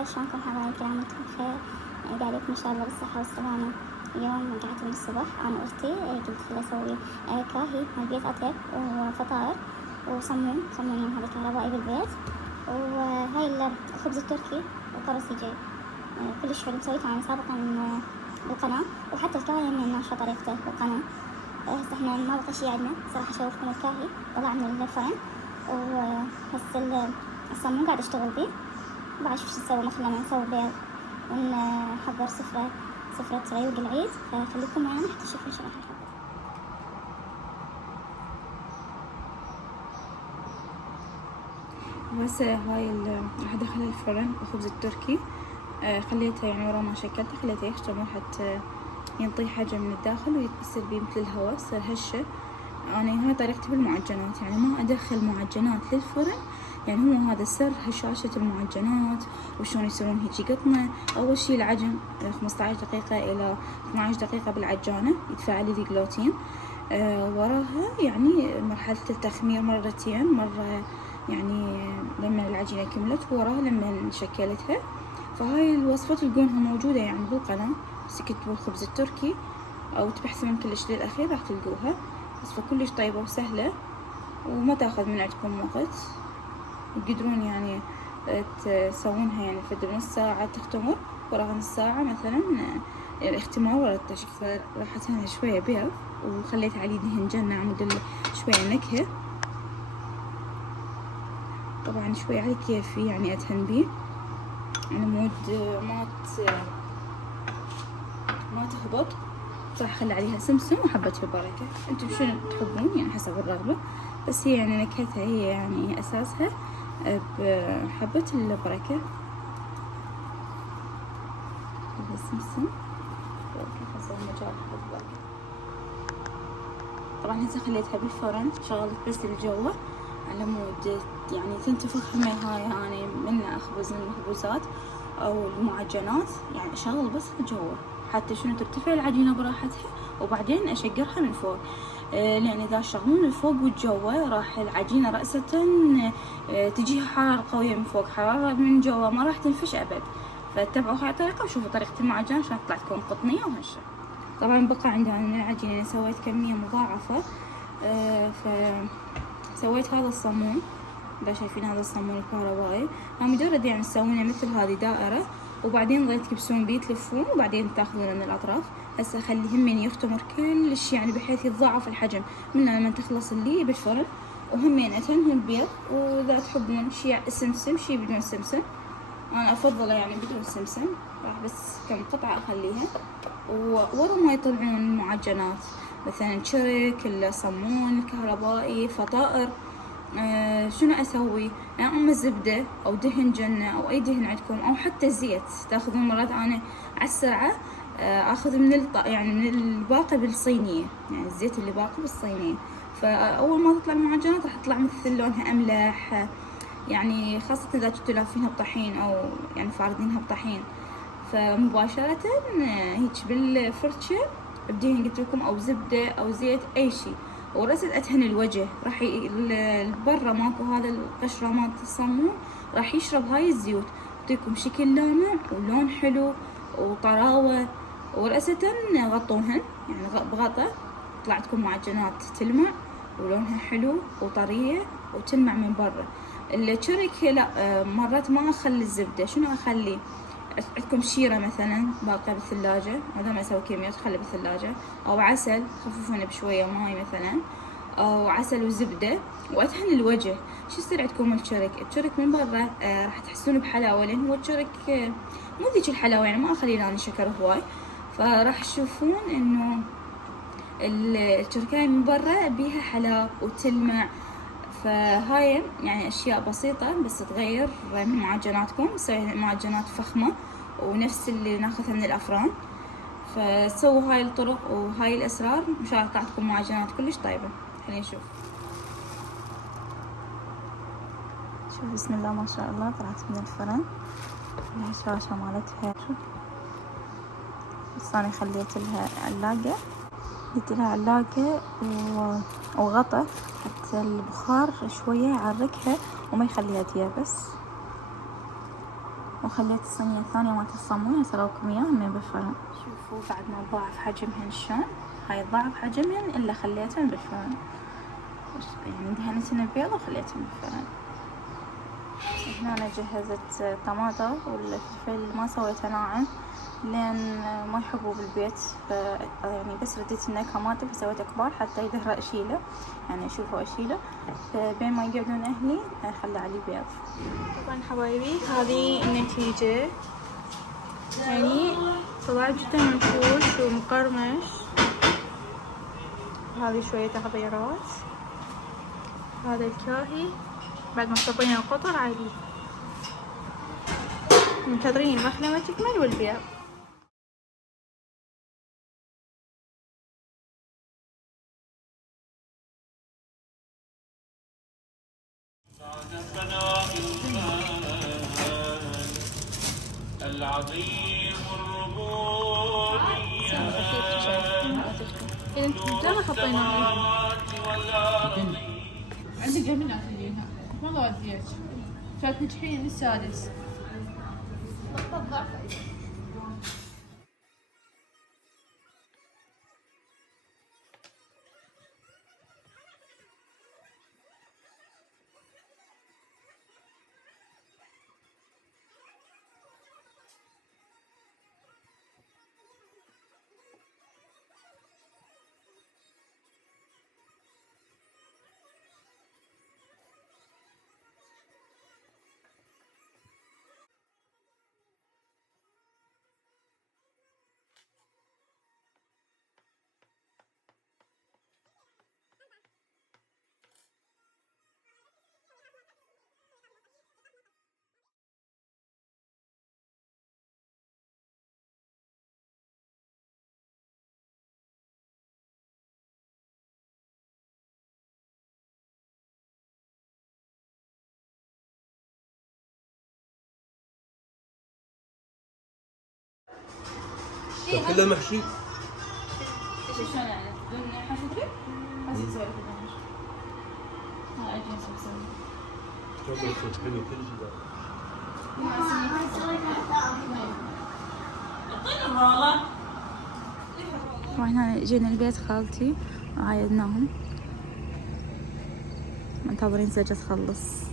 الخير، شلونكم حبايب؟ كل عام وانتم بخير. قاعدة ما شاء الله بالصحة والسلامة. اليوم قعدت من الصبح أنا وأختي، قلت خلي أسوي كاهي مال بيت أطيب وفطائر وصمون يعني هذا كهربائي بالبيت. وهاي الخبز التركي وطرسي كلش حلو، سويته أنا سابقا بالقناة، وحتى الكاهي يعني ناشرة طريقته بالقناة. هسه احنا ما بقى شي عندنا صراحة، أشوفكم الكاهي طلع من الفرن، وهسه الصمون قاعد أشتغل بيه. بعد شو نسوي؟ مثلا نسوي بيض ونحضر سفرة ريوق العيد، فخليكم معنا حتى تشوفون شو راح نحضر. هسه هاي راح ادخلها الفرن الخبز التركي. خليتها يعني ورا ما شكلته خليته يختمر حتى ينطي حاجة من الداخل ويصير بيه مثل الهواء، يصير هشة. أنا هاي طريقتي بالمعجنات، يعني ما أدخل معجنات للفرن، يعني هو هذا السر هشاشة المعجنات وشون يصيرون هيجي قطنة. أول شي العجن 15 دقيقة إلى 12 دقيقة بالعجانة يتفاعل الجلوتين. وراها يعني مرحلة التخمير مرتين، مرة يعني لما العجينة كملت، وراها لما شكلتها. فهاي الوصفة تلقونها موجودة يعني بالقناة، بس كتبوا الخبز التركي أو تبحثون كلش للأخير راح تلقوها. وصفة كلش طيبة وسهلة وما تاخذ من عندكم وقت، تقدرون يعني تسوونها يعني في نص ساعة تختمر، وراها نص ساعة مثلا الاختمار ورا التشكيل. فراح أدهنها شوية بيض وخليت عليه دهن جنة عمود شوية نكهة، طبعا شوي على كيفي يعني أدهن بيه على مود ما تهبط. راح أخلي عليها سمسم وحبة البركة، انتم شنو تحبون يعني حسب الرغبة، بس هي يعني نكهتها هي يعني أساسها بحبة البركة. السمسم حسب المجال حبة البركة. طبعا هسه خليتها بالفرن، شغلت بس الجوة على مود يعني تنتفخ همي. هاي يعني من أخبز من المخبوزات أو المعجنات، يعني أشغل بس الجوة حتى شنو ترتفع العجينة براحتها، وبعدين أشقرها من فوق. لأن إذا شغلون الفوق والجوة راح العجينة رأسة تجيها حرارة قوية من فوق، حرارة من جوا ما راح تنفش أبد. فاتبعوا هاي الطريقة وشوفوا طريقة المعجن عشان تطلع تكون قطنية وهشة. طبعا بقى عندي أنا من العجينة سويت كمية مضاعفة. فسويت هذا الصمون، إذا شايفين هذا الصمون الكهربائي، مجرد يعني تسوونه مثل هذه دائرة، وبعدين ضل تكبسون بيه تلفون وبعدين تاخذونه من الأطراف. هسه أخليه همين يختمر كلش يعني بحيث يتضاعف الحجم من لما تخلص اللي بالفرن. وهمين أتنهم البيض، وإذا تحبون شي سمسم شي بدون سمسم، أنا أفضله يعني بدون سمسم، راح بس كم قطعة أخليها. وورا ما يطلعون المعجنات مثلا شرك الصمون الكهربائي فطائر، شنو أسوي؟ يعني أما زبدة أو دهن جنة أو أي دهن عندكم، أو حتى زيت تاخذون. مرات أنا على السرعة أخذ من يعني من الباقي بالصينية، يعني الزيت اللي باقي بالصينية. فأول ما تطلع المعجنات راح تطلع مثل لونها أملح، يعني خاصة إذا كنتوا لافينها بطحين أو يعني فاردينها بطحين. فمباشرة هيك بالفرشة بدهن قلت لكم أو زبدة أو زيت أي شي، ورست أدهن الوجه. راح برا ماكو هذا القشرة مال الصمون، راح يشرب هاي الزيوت، يعطيكم شكل لامع ولون حلو وطراوة. ورأسة غطوهن يعني بغطا، طلعتكم معجنات تلمع ولونها حلو وطرية وتلمع من برا. الشرك لا، مرات ما أخلي الزبدة، شنو أخلي؟ عندكم شيرة مثلا باقية بالثلاجة، هذا ما أسوي كمية تخلي بالثلاجة، أو عسل خففونه بشوية ماي مثلا، أو عسل وزبدة، وأدهن الوجه. شو يصير عندكم الشرك من برا راح تحسون بحلاوة، لأن هو الشرك مو ذيك الحلاوة، يعني ما أخلي لاني شكر هواي، فراح تشوفون إنه الشركاية من برا بيها حلاوة وتلمع. فهاي يعني أشياء بسيطة بس تغير من معجناتكم، تسوي معجنات فخمة ونفس اللي ناخذها من الأفران. فسووا هاي الطرق وهاي الأسرار، إن شاء الله طلعتكم معجنات كلش طيبة. خلينا نشوف. شوف بسم الله ما شاء الله طلعت من الفرن الهشاشة مالتها. شوف بس أنا خليت لها علاقة، جبت لها علاقة وغطا حتى البخار شوية يعركها وما يخليها تيابس. وخليت الصينية الثانية مالت الصمون هسه لكم اياها من بالفرن. شوفوا بعد ما تضاعف حجمهن شلون، هاي تضاعف حجمهن الا خليتهن بالفرن، يعني دهنتهن بيضة وخليتهن بالفرن. هنا أنا جهزت طماطة والفلفل ما سويته ناعم لأن ما يحبوه بالبيت، يعني بس رديت النكهة مالته فسويته كبار حتى يقدر أشيله، يعني أشوفه أشيله، فبين ما يقعدون أهلي أخلي عليه بيض. طبعا حبايبي هذه النتيجة، يعني طلع جدا منفوش ومقرمش. هذه شوية تحضيرات، هذا الكاهي بعد ما صبينا القطر عادي، منتظرين المخلمة تكمل والبيض. العظيم الربوبية إذا حطيناه عندي جميلات اللي هنا والله وديت عشان تنجحين السادس. كله محشي. شلون يعني؟ بدون حشو هسه اسوي لك الدمج. ها اجي هسه بسوي. حلو كل شيء. طبعا هنا جينا البيت خالتي وعايدناهم، منتظرين زوجة تخلص.